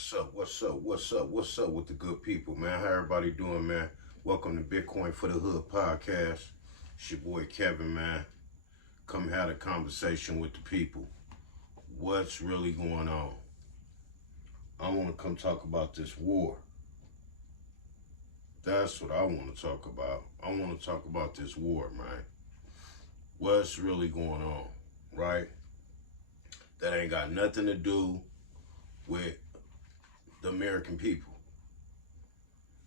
What's up? What's up? What's up? What's up with the good people, man? How everybody doing, man? Welcome to Bitcoin for the Hood podcast. It's your boy Kevin, man. Come have a conversation with the people. What's really going on? I want to come talk about this war. That's what I want to talk about. I want to talk about this war, man. What's really going on, right? That ain't got nothing to do with the American people.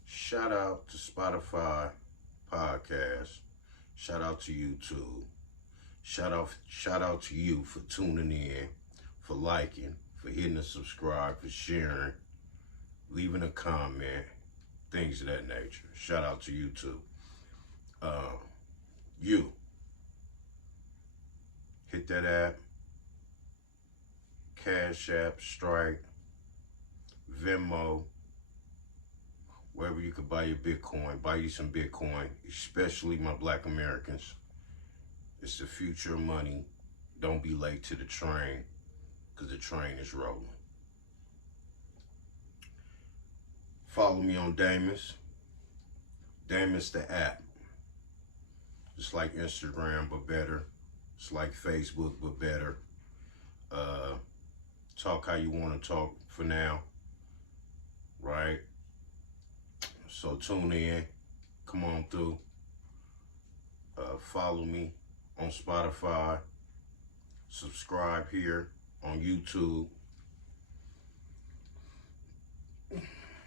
Shout out to Spotify podcast. Shout out to YouTube. Shout out to you for tuning in, for liking, for hitting the subscribe, for sharing, leaving a comment, things of that nature. Shout out to you too. You hit that app, Cash App, Strike, Venmo, wherever you could buy your Bitcoin, buy you some Bitcoin, especially my Black Americans. It's the future of money. Don't be late to the train, because the train is rolling. Follow me on Damus. Damus the app. It's like Instagram, but better. It's like Facebook, but better. Talk how you want to talk for now. Right? So tune in. Come on through. Follow me on Spotify. Subscribe here on YouTube.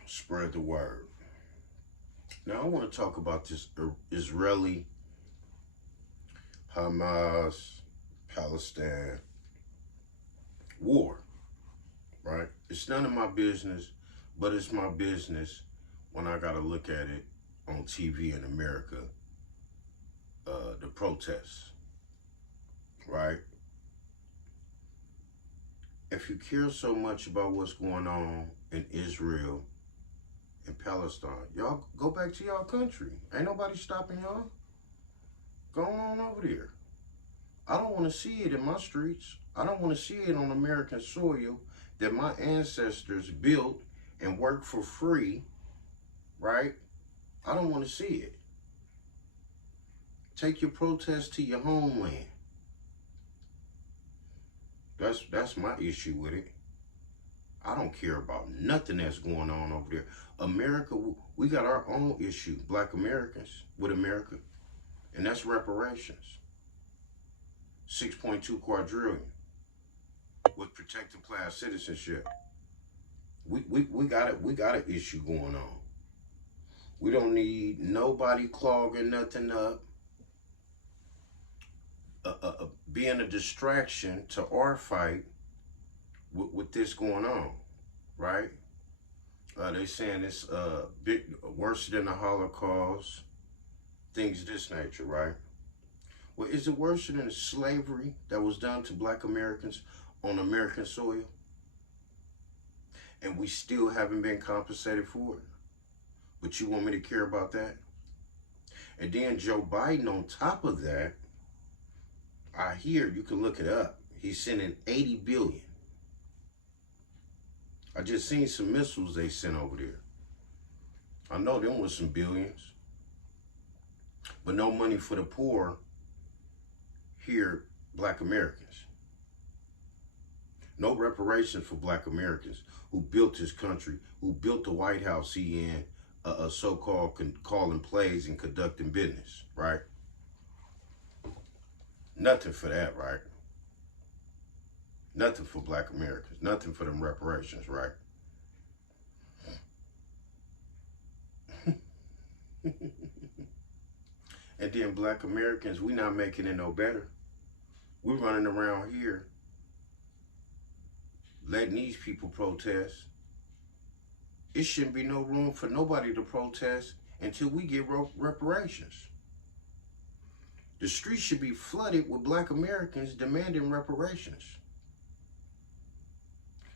Spread the word. Now I want to talk about this Israel-Palestine war. Right? It's none of my business, but it's my business when I gotta look at it on TV in America, the protests, right? If you care so much about what's going on in Israel and Palestine, y'all go back to y'all country. Ain't nobody stopping y'all. Go on over there. I don't want to see it in my streets. I don't want to see it on American soil that my ancestors built and worked for free, right? I don't want to see it. Take your protest to your homeland. That's my issue with it. I don't care about nothing that's going on over there. America, we got our own issue, Black Americans, with America, and that's reparations. 6.2 quadrillion with protected class citizenship. We got an issue going on. We don't need nobody clogging nothing up, being a distraction to our fight with this going on, right? They saying it's worse than the Holocaust, things of this nature, right? Well, is it worse than the slavery that was done to Black Americans on American soil? And we still haven't been compensated for it. But you want me to care about that? And then Joe Biden, on top of that, I hear, you can look it up, he's sending 80 billion. I just seen some missiles they sent over there. I know them was some billions. But no money for the poor here, Black Americans. No reparations for Black Americans who built this country, who built the White House he in, so-called calling plays and conducting business, right? Nothing for that, right? Nothing for Black Americans. Nothing for them reparations, right? And then Black Americans, we not making it no better. We're running around here letting these people protest. It shouldn't be no room for nobody to protest until we get reparations. The streets should be flooded with Black Americans demanding reparations.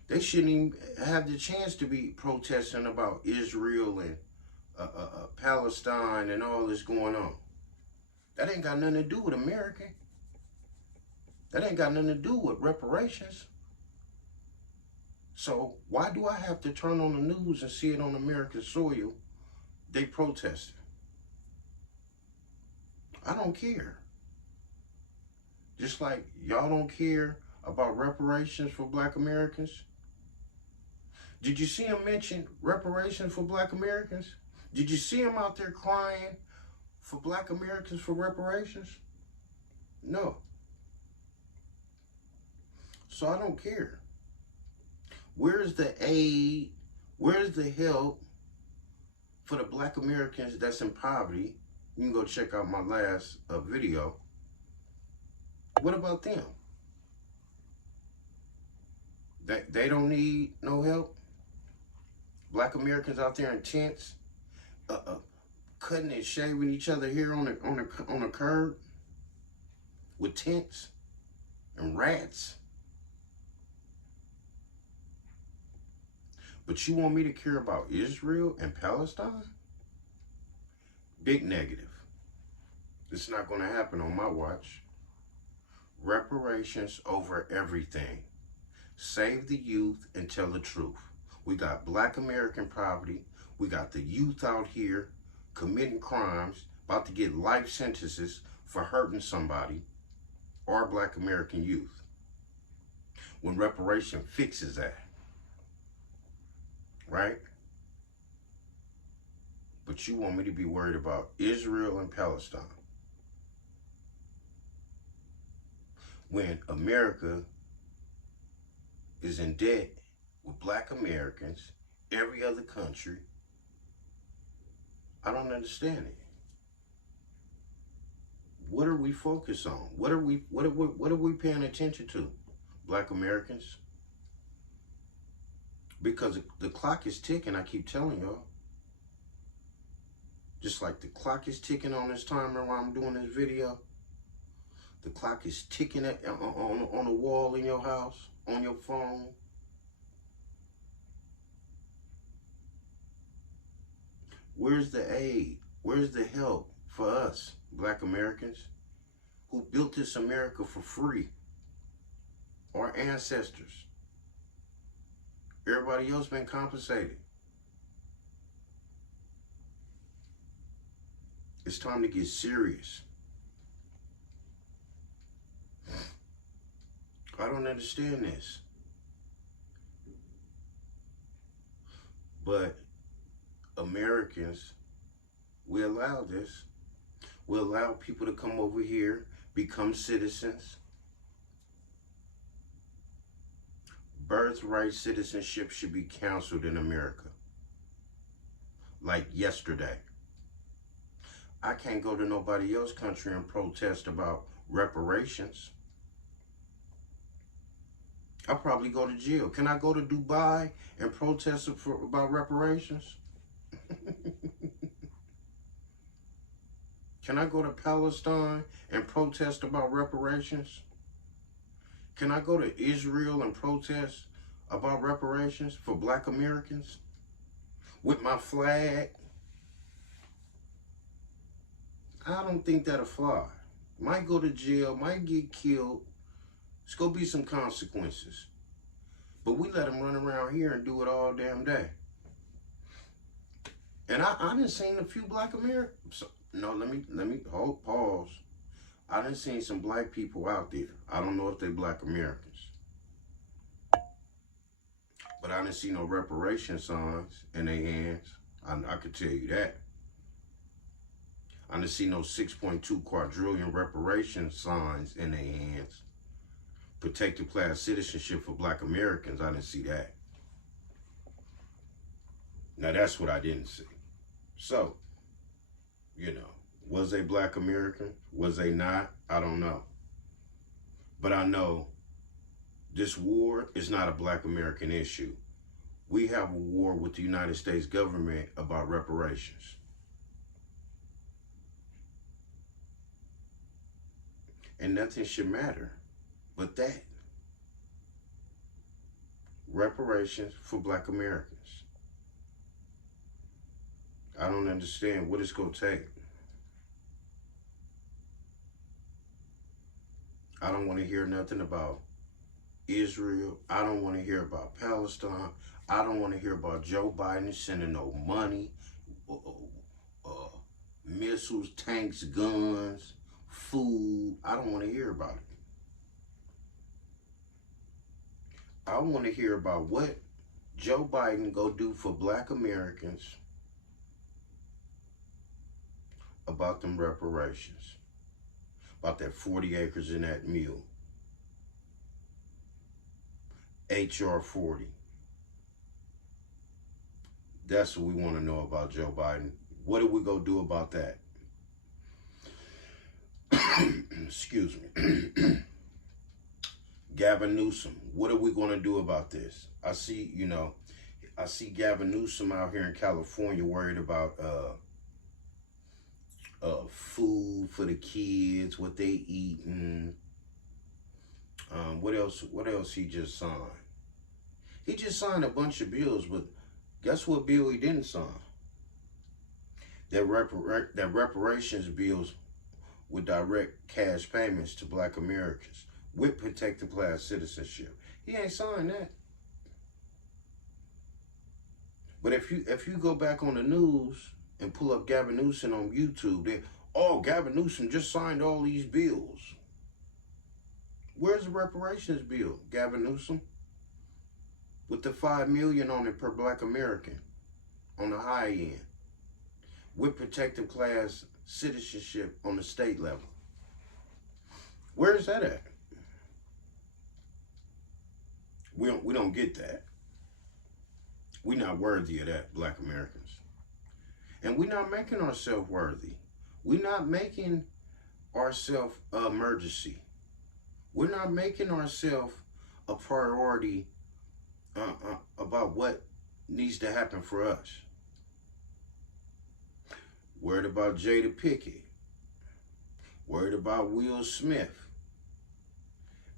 They shouldn't even have the chance to be protesting about Israel and Palestine and all this going on. That ain't got nothing to do with America. That ain't got nothing to do with reparations. So why do I have to turn on the news and see it on American soil? They protesting. I don't care. Just like y'all don't care about reparations for black Americans. Did you see him mention reparations for black Americans? Did you see him out there crying for black Americans for reparations? No. So I don't care. Where's the aid? Where's the help for the black Americans that's in poverty? You can go check out my last video. What about them? They don't need no help? Black Americans out there in tents, cutting and shaving each other here on the curb with tents and rats. But you want me to care about Israel and Palestine? Big negative. It's not going to happen on my watch. Reparations over everything. Save the youth and tell the truth. We got black American poverty. We got the youth out here committing crimes, about to get life sentences for hurting somebody, or black American youth. When reparation fixes that. Right? But you want me to be worried about Israel and Palestine. When America is in debt with black Americans, every other country, I don't understand it. What are we focused on? What are we paying attention to, black Americans? Because the clock is ticking, I keep telling y'all. Just like the clock is ticking on this timer while I'm doing this video. The clock is ticking on the wall in your house, on your phone. Where's the aid? Where's the help for us, black Americans, who built this America for free? Our ancestors. Everybody else been compensated. It's time to get serious. I don't understand this. But Americans, we allow this. We allow people to come over here, become citizens. Birthright citizenship should be canceled in America. Like yesterday. I can't go to nobody else's country and protest about reparations. I'll probably go to jail. Can I go to Dubai and protest about reparations? Can I go to Palestine and protest about reparations? Can I go to Israel and protest about reparations for black Americans? With my flag? I don't think that'll fly. Might go to jail, might get killed. It's gonna be some consequences. But we let them run around here and do it all damn day. And I done seen a few black Americans. No, let me hold, pause. I done seen some black people out there. I don't know if they black Americans. But I didn't see no reparation signs in their hands. I could tell you that. I didn't see no 6.2 quadrillion reparation signs in their hands. Protected class citizenship for black Americans, I didn't see that. Now that's what I didn't see. So, you know, was they black American? Was they not? I don't know. But I know this war is not a black American issue. We have a war with the United States government about reparations. And nothing should matter but that. Reparations for black Americans. I don't understand what it's going to take. I don't want to hear nothing about Israel. I don't want to hear about Palestine. I don't want to hear about Joe Biden sending no money, missiles, tanks, guns, food. I don't want to hear about it. I want to hear about what Joe Biden go do for black Americans about them reparations, about that 40 acres in that mule. HR 40. That's what we want to know about Joe Biden. What are we going to do about that? Excuse me. Gavin Newsom, what are we going to do about this? I see Gavin Newsom out here in California worried about food for the kids, what they eating. What else he just signed? He just signed a bunch of bills, but guess what bill he didn't sign? That reparations bills with direct cash payments to black Americans with protected class citizenship. He ain't signed that. But if you go back on the news and pull up Gavin Newsom on YouTube, Gavin Newsom just signed all these bills. Where's the reparations bill, Gavin Newsom? With the $5 million on it per black American on the high end. With protected class citizenship on the state level. Where is that at? We don't get that. We're not worthy of that, black Americans. And we're not making ourselves worthy. We're not making ourselves an emergency. We're not making ourselves a priority about what needs to happen for us. Worried about Jada Pickett. Worried about Will Smith.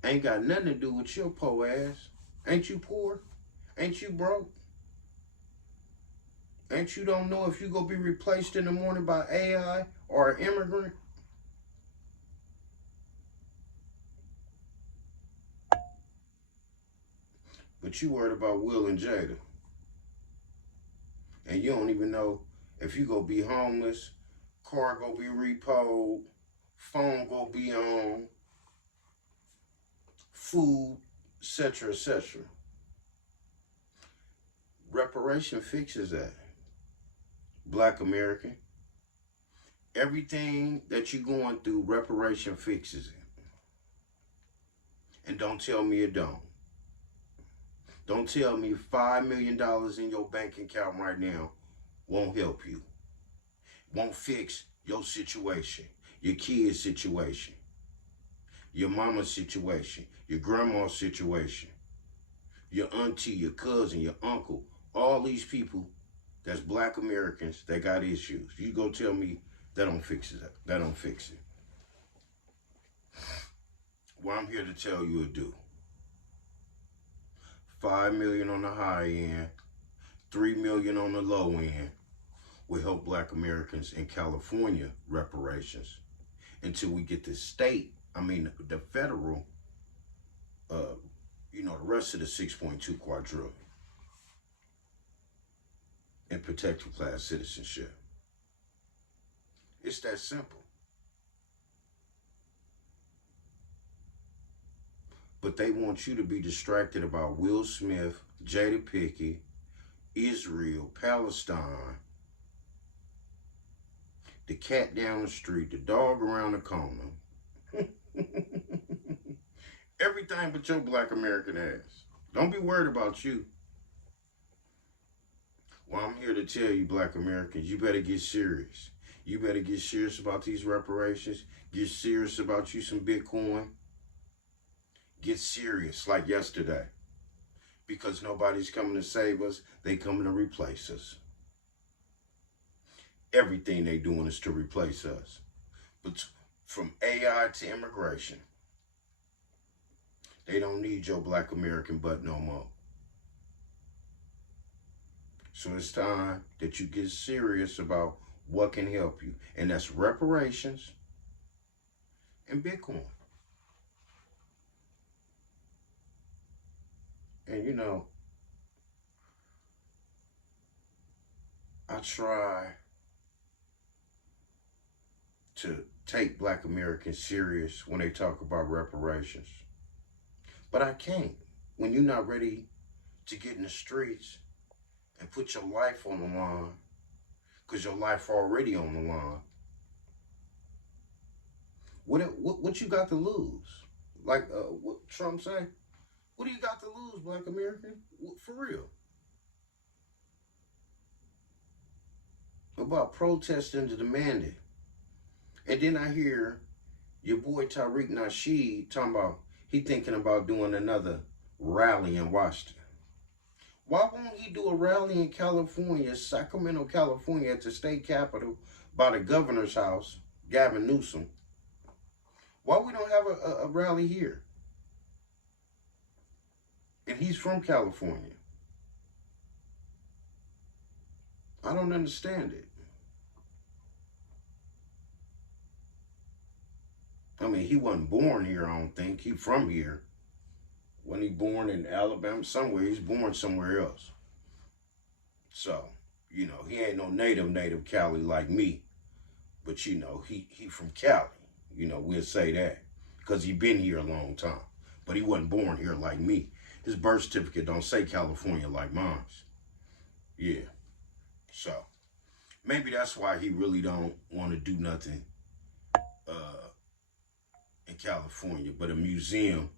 Ain't got nothing to do with your poor ass. Ain't you poor? Ain't you broke? Ain't you don't know if you gonna be replaced in the morning by AI or an immigrant? But you worried about Will and Jada. And you don't even know if you gonna be homeless, car gonna be repoed, phone gonna be on, food, etc., etc. Reparation fixes that. Black American. Everything that you're going through, reparation fixes it. And don't tell me it don't. Don't tell me $5 million in your bank account right now won't help you. Won't fix your situation, your kid's situation, your mama's situation, your grandma's situation, your auntie, your cousin, your uncle, all these people that's black Americans that got issues. You go tell me that don't fix it. That don't fix it. Well, I'm here to tell you it do. $5 million on the high end, $3 million on the low end will help black Americans in California reparations until we get the the federal, the rest of the 6.2 quadrillion in protected class citizenship. It's that simple. But they want you to be distracted about Will Smith, Jada Pickett, Israel-Palestine, the cat down the street, the dog around the corner. Everything but your black American ass. Don't be worried about you. Well, I'm here to tell you, black Americans, you better get serious. You better get serious about these reparations. Get serious about you some Bitcoin. Get serious like yesterday. Because nobody's coming to save us. They coming to replace us. Everything they doing is to replace us. But from AI to immigration, they don't need your black American butt no more. So it's time that you get serious about what can help you. And that's reparations, and Bitcoin. And you know, I try to take Black Americans serious when they talk about reparations. But I can't. When you're not ready to get in the streets and put your life on the line, because your life already on the line, what you got to lose? Like what Trump say? What do you got to lose, Black American? For real. About protesting to demand it. And then I hear your boy Tariq Nasheed talking about he thinking about doing another rally in Washington. Why won't he do a rally in California, Sacramento, California, at the state capitol by the governor's house, Gavin Newsom? Why we don't have a rally here? And he's from California. I don't understand it. I mean, he wasn't born here, I don't think. He from here. When he born in Alabama, somewhere, he's born somewhere else. So, you know, he ain't no native Cali like me. But, you know, he from Cali. You know, we'll say that. Because he been here a long time. But he wasn't born here like me. His birth certificate don't say California like mine's. Yeah. So, maybe that's why he really don't want to do nothing in California. But a museum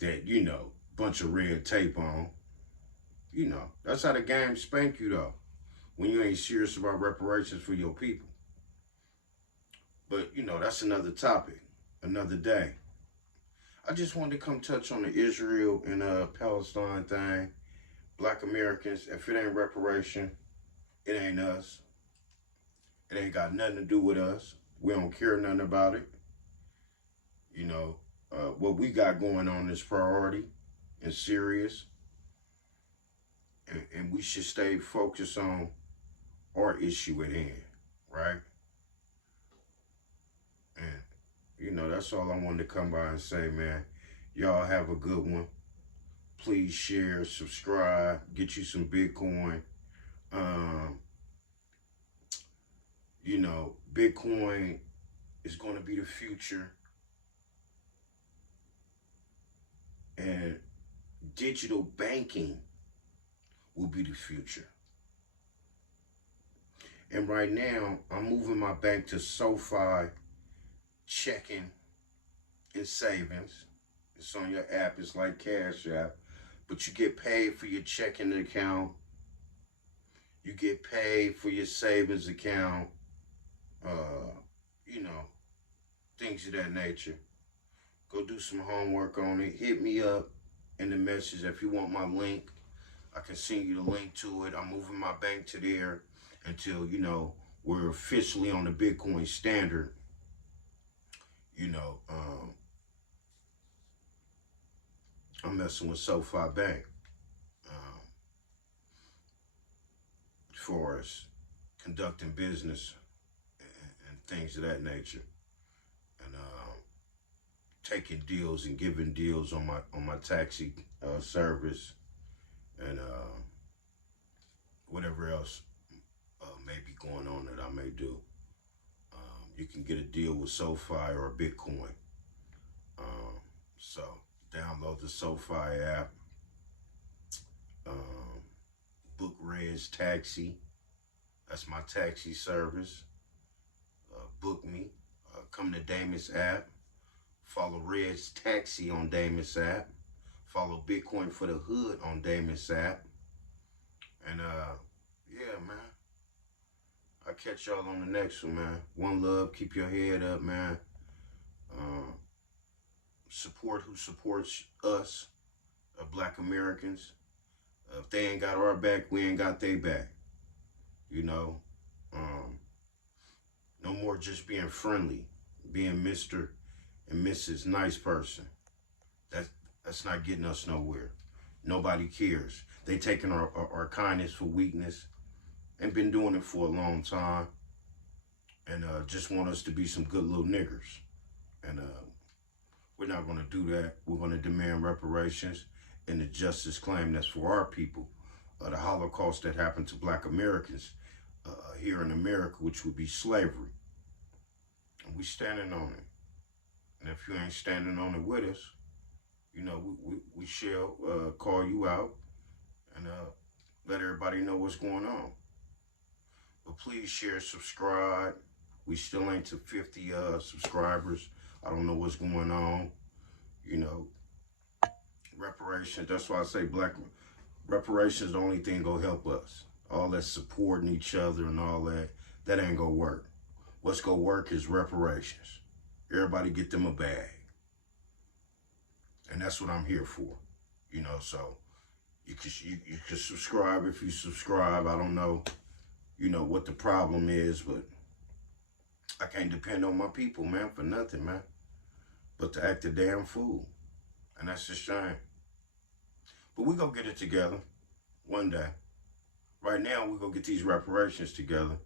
that, you know, bunch of red tape on. You know, that's how the game spank you, though, when you ain't serious about reparations for your people. But, you know, that's another topic, another day. I just wanted to come touch on the Israel and Palestine thing. Black Americans, if it ain't reparation, it ain't us. It ain't got nothing to do with us. We don't care nothing about it. You know, what we got going on is priority and serious. And we should stay focused on our issue at hand, right? And, you know, that's all I wanted to come by and say, man. Y'all have a good one. Please share, subscribe, get you some Bitcoin. You know, Bitcoin is going to be the future. And digital banking will be the future. And right now, I'm moving my bank to SoFi checking and savings. It's on your app. It's like Cash App. But you get paid for your checking account. You get paid for your savings account. You know, things of that nature. Go do some homework on it. Hit me up in the message if you want my link. I can send you the link to it. I'm moving my bank to there until, you know, we're officially on the Bitcoin standard. You know, I'm messing with SoFi Bank as far as conducting business and things of that nature, and taking deals and giving deals on my taxi service, and whatever else may be going on that I may do. You can get a deal with SoFi or Bitcoin. So download the SoFi app. Book Red's Taxi. That's my taxi service. Book me. Come to Damon's app. Follow Red's Taxi on Damon's app. Follow Bitcoin for the Hood on Damon's app. And yeah, man. I'll catch y'all on the next one, man. One love. Keep your head up, man. Support who supports us, Black Americans. If they ain't got our back, we ain't got their back. You know, no more just being friendly, being Mr. and Mrs. Nice Person. That's not getting us nowhere. Nobody cares. They taking our kindness for weakness and been doing it for a long time, and just want us to be some good little niggers. And we're not going to do that. We're going to demand reparations, and the justice claim that's for our people. The Holocaust that happened to black Americans here in America, which would be slavery. And we standing on it. And if you ain't standing on it with us, you know, we shall call you out and let everybody know what's going on. But please share, subscribe. We still ain't to 50 subscribers. I don't know what's going on. You know, reparations, that's why I say black reparations, the only thing gonna help us. All that supporting each other and all that, that ain't gonna work. What's gonna work is reparations. Everybody get them a bag. And that's what I'm here for. You know, so you can subscribe if you subscribe. I don't know, you know, what the problem is, but I can't depend on my people, man, for nothing, man. But to act a damn fool. And that's a shame. But we gonna get it together one day. Right now, we're gonna get these reparations together,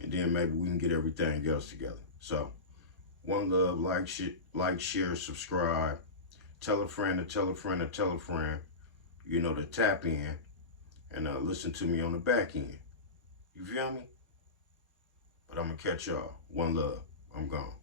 and then maybe we can get everything else together. So, one love, like, share, subscribe. Tell a friend to tell a friend to tell a friend, you know, to tap in and listen to me on the back end. You feel me? But I'm gonna catch y'all. One love. I'm gone.